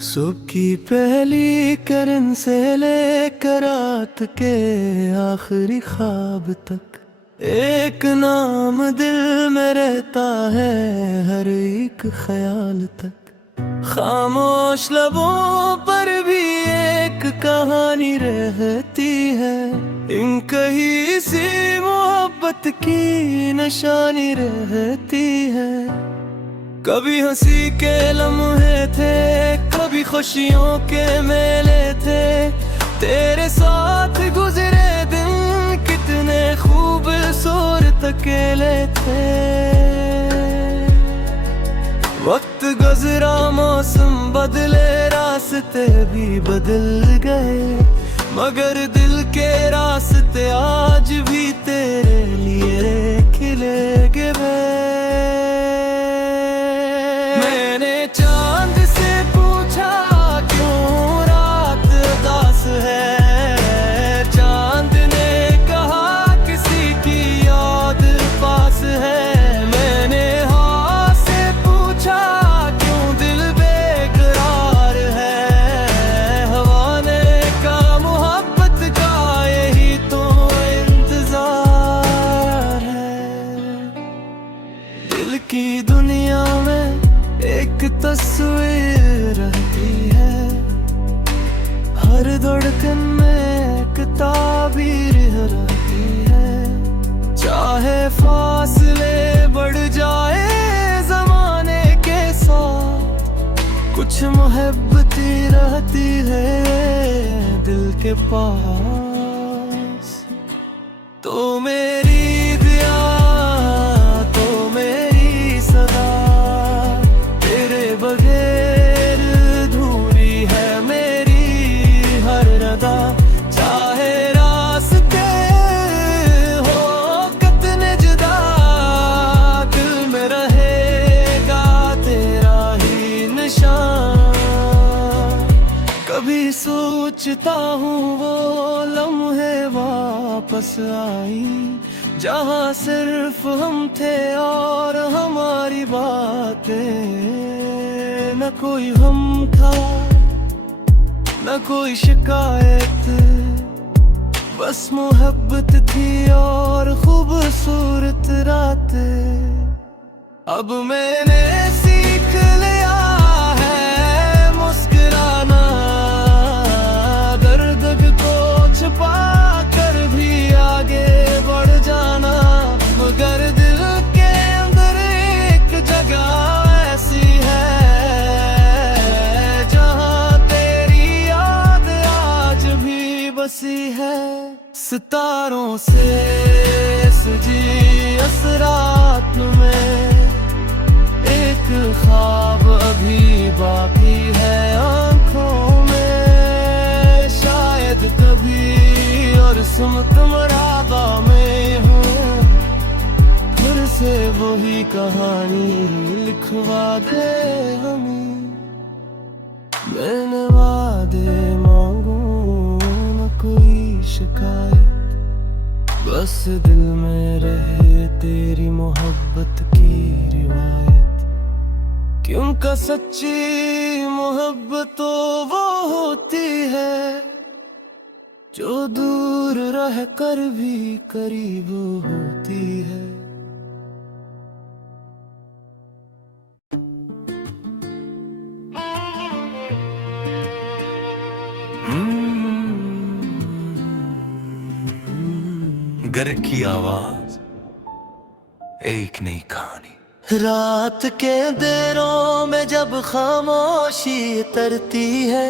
सुबह की पहली किरण से लेकर रात के आखिरी ख्वाब तक एक नाम दिल में रहता है, हर एक ख्याल तक। खामोश लबों पर भी एक कहानी रहती है, इन कहीं सी मोहब्बत की निशानी रहती है। कभी हंसी के लम्हे थे, कभी खुशियों के मेले थे, तेरे साथ गुजरे दिन कितने खूबसूरत अकेले थे। वक्त गुजरा, मौसम बदले, रास्ते भी बदल गए, मगर दिल के रास्ते आज भी तेरे लिए खिले गे। मैंने चांद से पूछा क्यों रात उदास है, चांद ने कहा किसी की याद पास है। मैंने हवा से पूछा क्यों दिल बेकरार है, हवा ने कहा मोहब्बत का यही तो इंतजार है। दिल की दुनिया में एक तस्वीर रहती है, हर धड़कन में एक ताबीर रहती है। चाहे फासले बढ़ जाए जमाने के साथ, कुछ मोहब्बती रहती है दिल के पास। तो मेरी दिया, तो मेरी सदा, तेरे बगैर अधूरी है मेरी हर रदा। चाहे रास्ते हो कितने जुदा, दिल में रहेगा तेरा ही निशान। कभी सोचता हूँ वो लम्हे वापस आई, जहाँ सिर्फ हम थे और हमारी बातें। न कोई हम था, न कोई शिकायत, बस मोहब्बत थी और खूबसूरत रातें। अब मैंने सीख लिया है मुस्कुराना, दर्द को छुपा कर भी आगे बढ़ जाना। मगर दिल के अंदर एक जगह ऐसी है, जहाँ तेरी याद आज भी बसी है। सितारों से सजी इस रात में एक ख्वाब अभी बाकी है आँखों में। शायद कभी और सुमत मराबा में हूँ, फिर से वही कहानी लिखवा दे हमें। मैंने वादे मांगू न कोई शिकायत, बस दिल में रहे तेरी मोहब्बत की रिवायत। क्योंकि सच्ची मोहब्बत तो वो होती है, जो दूर रह कर भी करीब होती है। घर की आवाज, एक नई कहानी। रात के अंधेरों में जब खामोशी तरती है,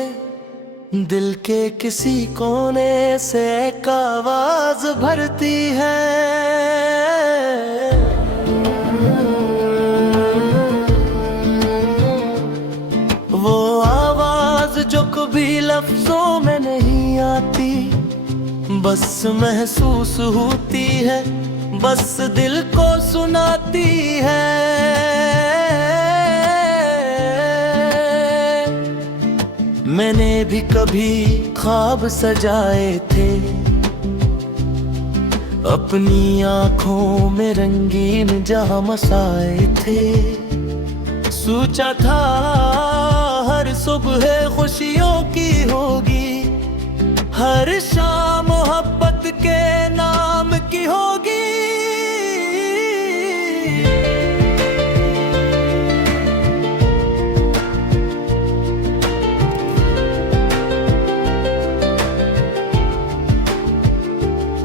दिल के किसी कोने से एक आवाज भरती है। वो आवाज जो कभी लफ्जों में नहीं आती, बस महसूस होती है, बस दिल को सुनाती है। मैंने भी कभी ख्वाब सजाए थे, अपनी आँखों में रंगीन जहाँ मसाए थे। सोचा था हर सुबह खुशियों की होगी, हर शाम मोहब्बत के नाम की होगी।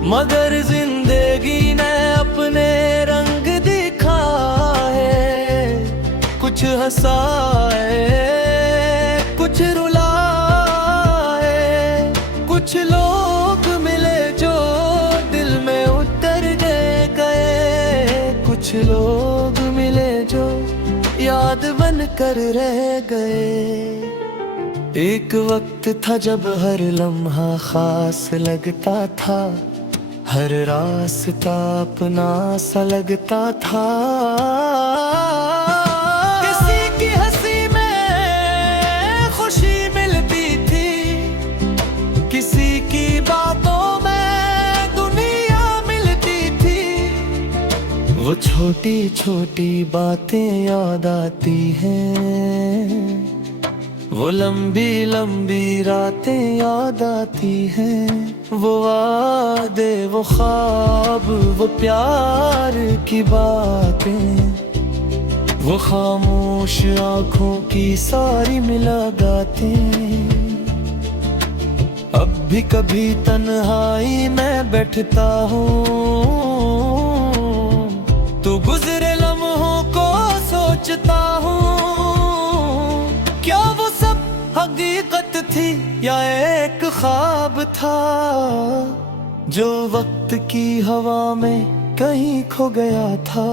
मगर जिंदगी ने अपने रंग दिखाए, कुछ हंसाए कुछ रुलाए। कुछ लोग मिले जो दिल में उतर गए, कुछ लोग मिले जो याद बन कर रह गए। एक वक्त था जब हर लम्हा खास लगता था, हर रास्ता अपना सा लगता था। किसी की हंसी में खुशी मिलती थी, किसी की बातों में दुनिया मिलती थी। वो छोटी छोटी बातें याद आती हैं, वो लंबी लंबी रातें याद आती हैं। वो वादे वो ख्वाब वो प्यार की बातें, वो खामोश आँखों की सारी मुलाकातें। अब भी कभी तन्हाई में बैठता हूँ, तो गुजरे लम्हों को सोचता हूँ। क्या वो सब हकीकत थी या एक ख्वाब था, जो वक्त की हवा में कहीं खो गया था।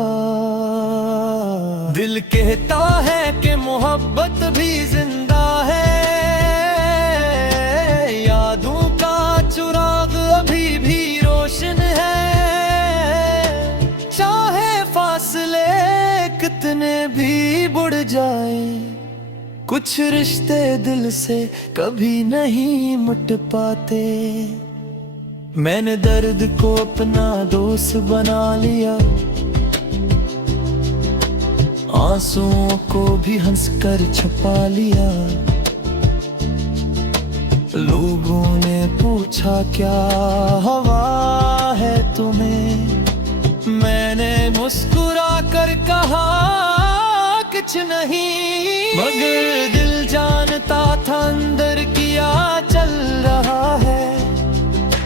दिल कहता है कि मोहब्बत भी जिंदा है, यादों का चिराग अभी भी रोशन है। चाहे फासले कितने भी बढ़ जाए, कुछ रिश्ते दिल से कभी नहीं मिट पाते। मैंने दर्द को अपना दोस्त बना लिया, आंसुओं को भी हंसकर छुपा लिया। लोगों ने पूछा क्या हवा है तुम्हें, मैंने मुस्कुरा कर कहा कुछ नहीं। मगर दिल जानता था अंदर क्या चल रहा है,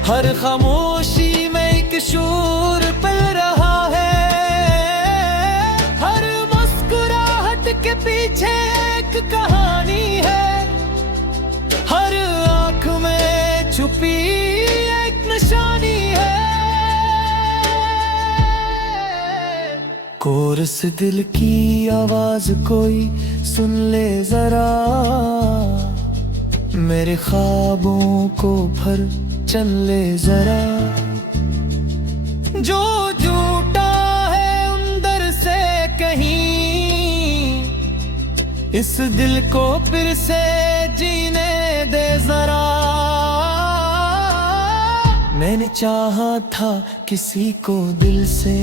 हर खामोशी में एक शोर पल रहा है। हर मुस्कुराहट के पीछे एक कहानी है, हर आंख में छुपी एक निशानी है। कोरस दिल की आवाज कोई सुन ले जरा, मेरे ख्वाबों को भर चल ले जरा। जो झूठा है अंदर से कहीं, इस दिल को फिर से जीने दे जरा। मैंने चाहा था किसी को दिल से,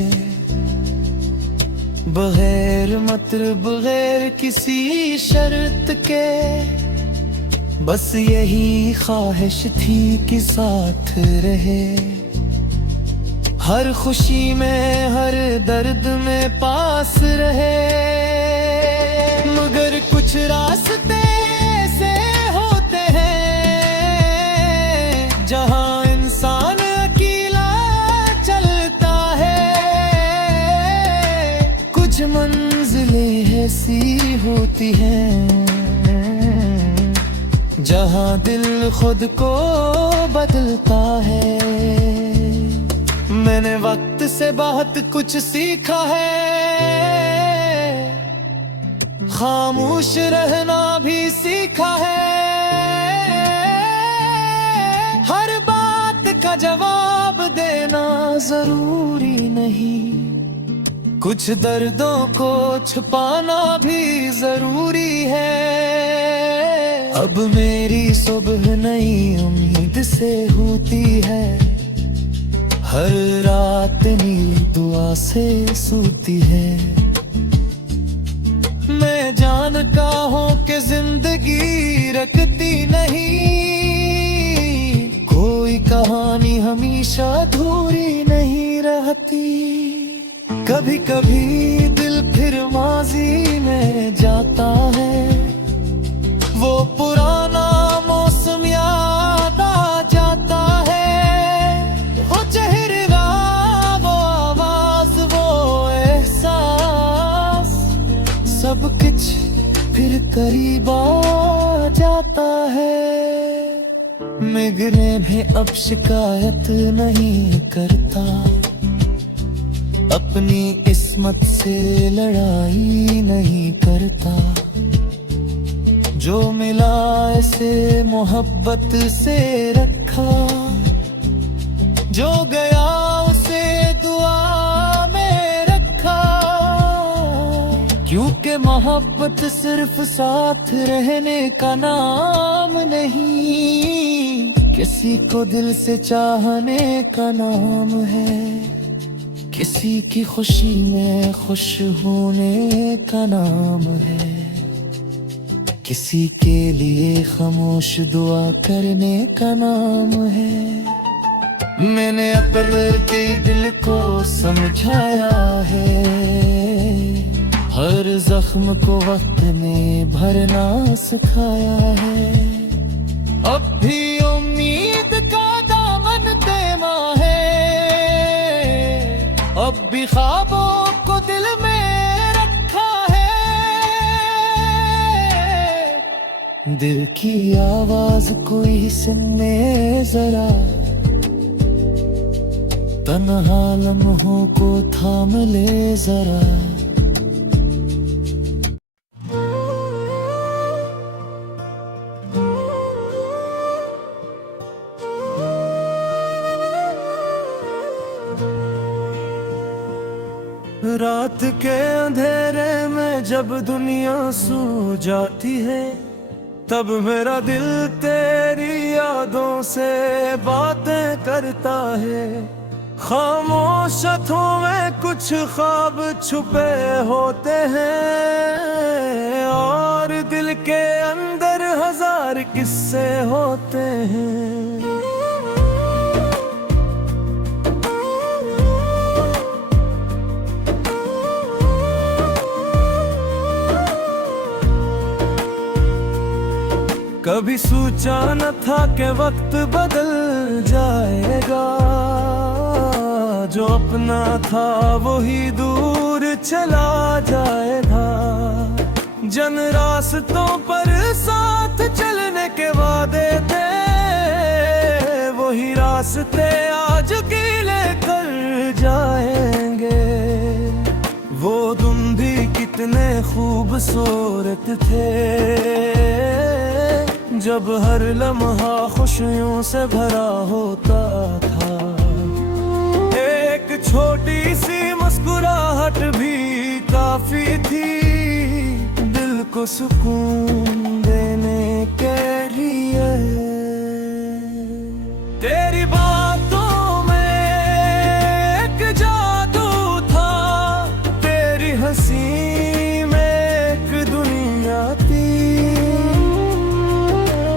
बगैर मतलब बगैर किसी शर्त के। बस यही ख्वाहिश थी कि साथ रहे, हर खुशी में हर दर्द में पास रहे। मगर कुछ रास्ते ऐसे होते हैं जहां इंसान अकेला चलता है। कुछ मंजिलें ऐसी होती हैं जहां दिल खुद को बदलता है। मैंने वक्त से बहुत कुछ सीखा है, खामोश रहना भी सीखा है। हर बात का जवाब देना जरूरी नहीं, कुछ दर्दों को छुपाना भी जरूरी है। अब मेरी सुबह नई उम्मीद से होती है, हर रात नीली दुआ से सोती है। मैं जान खानकाहों के जिंदगी रखती नहीं, कोई कहानी हमेशा अधूरी नहीं रहती। कभी कभी दिल फिर माजी में जाता है, वो पुराना मौसम याद आ जाता है। वो चेहरा, वो आवाज, वो एहसास, सब कुछ फिर करीब आ जाता है। मिगरे भी अब शिकायत नहीं करता, अपनी किस्मत से लड़ाई नहीं करता। जो मिला इसे मोहब्बत से रखा, जो गया उसे दुआ में रखा। क्योंकि मोहब्बत सिर्फ साथ रहने का नाम नहीं, किसी को दिल से चाहने का नाम है। किसी की खुशी में खुश होने का नाम है, किसी के लिए खामोश दुआ करने का नाम है। मैंने अपने के दिल को समझाया है, हर जख्म को वक्त ने भरना सिखाया है। अब भी उम्मीद का दामन तेमा है, अब भी ख्वाबों को दिल में रखा है। दिल की आवाज कोई सुने जरा, तन्हा लम्हों को थाम ले जरा। रात के अंधेरे में जब दुनिया सो जाती है, तब मेरा दिल तेरी यादों से बातें करता है। खामोश हाथों में कुछ ख्वाब छुपे होते हैं, और दिल के अंदर हजार किस्से होते हैं। कभी सोचा न था कि वक्त बदल जाएगा, जो अपना था वही दूर चला जाएगा। जन रास्तों पर साथ चलने के वादे थे, वही रास्ते आज गीले कर जाएंगे। वो दिन भी कितने खूबसूरत थे, जब हर लम्हा खुशियों से भरा होता था। एक छोटी सी मुस्कुराहट भी काफी थी, दिल को सुकून देने के लिए। तेरी बातों में एक जादू था, तेरी हंसी में एक दुनिया थी।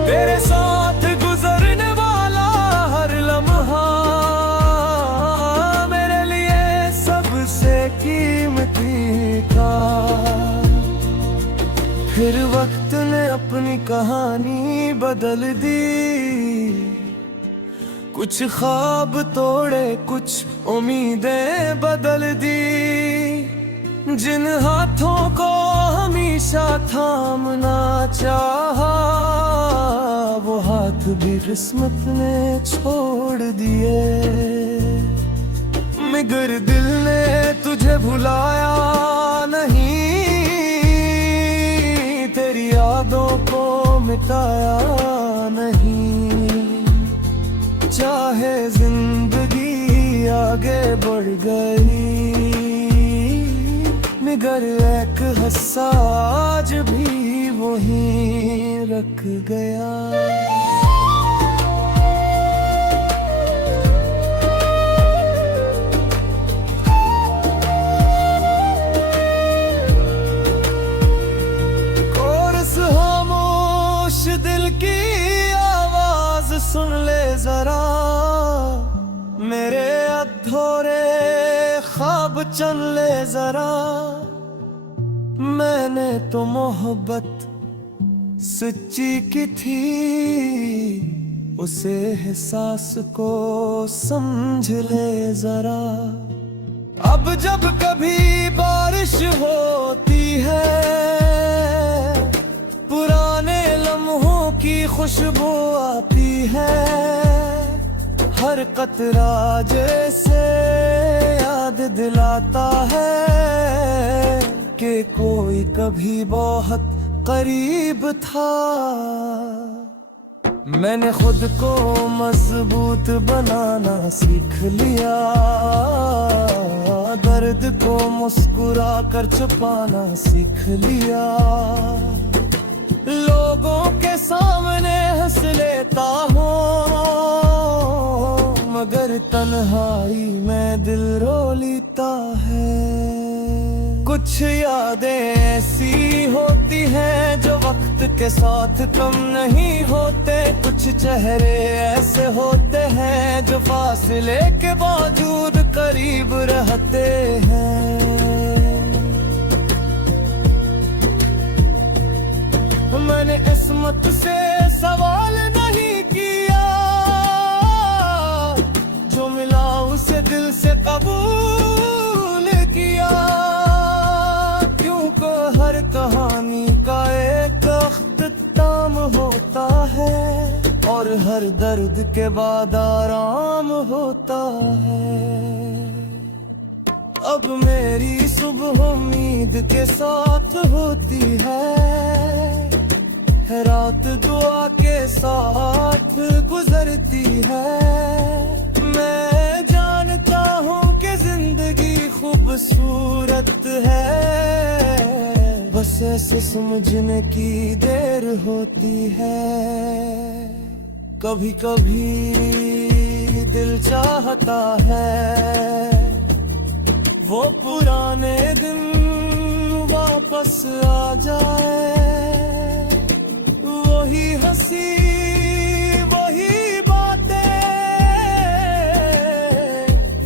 तेरे साथ गुजरने वाला हर लम्हा मेरे लिए सबसे कीमती था। फिर वक्त ने अपनी कहानी बदल दी, कुछ ख्वाब तोड़े, कुछ उम्मीदें बदल दी। जिन हाथों को हमेशा थामना चाहा, वो हाथ भी किस्मत ने छोड़ दिए। मगर दिल ने तुझे भुलाया नहीं, तेरी यादों को मिटाया नहीं। चाहे जिंदगी आगे बढ़ गई, मगर एक हिस्सा आज भी वहीं रख गया। पहचान ले जरा, मैंने तो मोहब्बत सच्ची की थी, उसे एहसास को समझ ले जरा। अब जब कभी बारिश होती है, पुराने लम्हों की खुशबू आती है, हर कतरा जैसे याद दिलाता है कि कोई कभी बहुत करीब था। मैंने खुद को मजबूत बनाना सीख लिया, दर्द को मुस्कुरा कर छुपाना सीख लिया। लोगों के सामने हंस लेता हूँ, मगर तन्हाई में दिल रो लेता है। कुछ यादें ऐसी होती हैं जो वक्त के साथ कम नहीं होते, कुछ चेहरे ऐसे होते हैं जो फासले के बावजूद करीब रहते हैं। मैंने किस्मत से सवाल नहीं किया, जो मिला उसे दिल से कबूल किया। क्योंकि हर कहानी का एक अख्ताम होता है, और हर दर्द के बाद आराम होता है। अब मेरी सुबह उम्मीद के साथ होती है, रात दुआ के साथ गुजरती है। मैं जानता हूँ कि जिंदगी खूबसूरत है, बस ऐसे समझने की देर होती है। कभी कभी दिल चाहता है वो पुराने दिन वापस आ जाए, वही हंसी वही बातें,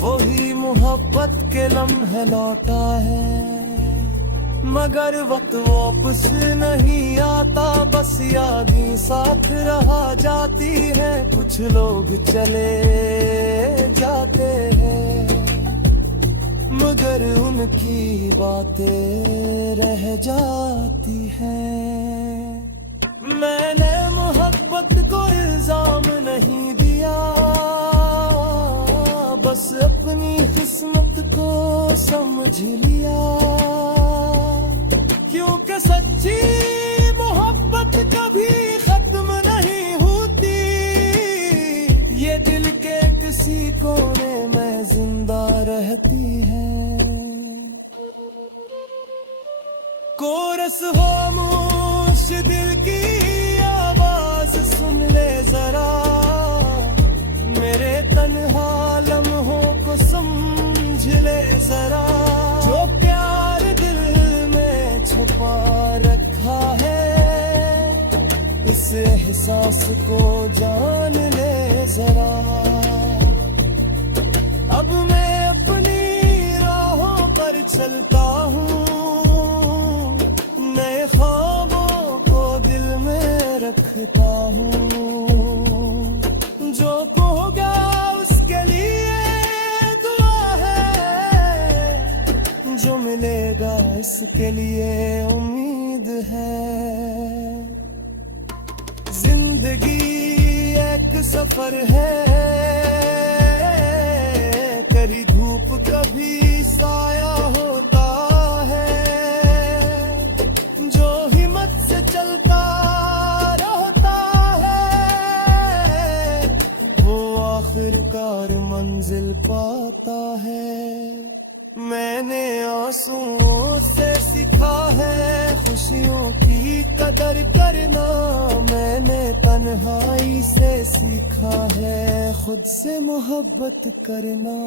वही मोहब्बत के लम्हे लौटा है। मगर वक्त वापस नहीं आता, बस यादें साथ रहा जाती है। कुछ लोग चले जाते हैं, मगर उनकी बातें रह जाती हैं। मैंने मोहब्बत को इल्जाम नहीं दिया, बस अपनी किस्मत को समझ लिया। क्योंकि सच्ची मोहब्बत कभी खत्म नहीं होती, ये दिल के किसी कोने में जिंदा रहती है। कोरस खामोश दिल की आवाज सुन ले जरा, मेरे तन्हा लम्हों को समझ ले जरा। जो प्यार दिल में छुपा रखा है, इस एहसास को जान ले जरा। अब मैं अपनी राहों पर चलता हूँ, नए ख्वाबों को दिल में रखता हूँ। जो खो गया उसके लिए दुआ है, जो मिलेगा इसके लिए उम्मीद है। जिंदगी एक सफर है, कभी धूप कभी साया होता है। जो हिम्मत से चलता रहता है, वो आखिरकार मंजिल पाता है। मैंने आंसुओं से सीखा है खुशियों की कदर करना, मैंने तन्हाई से सीखा है खुद से मोहब्बत करना।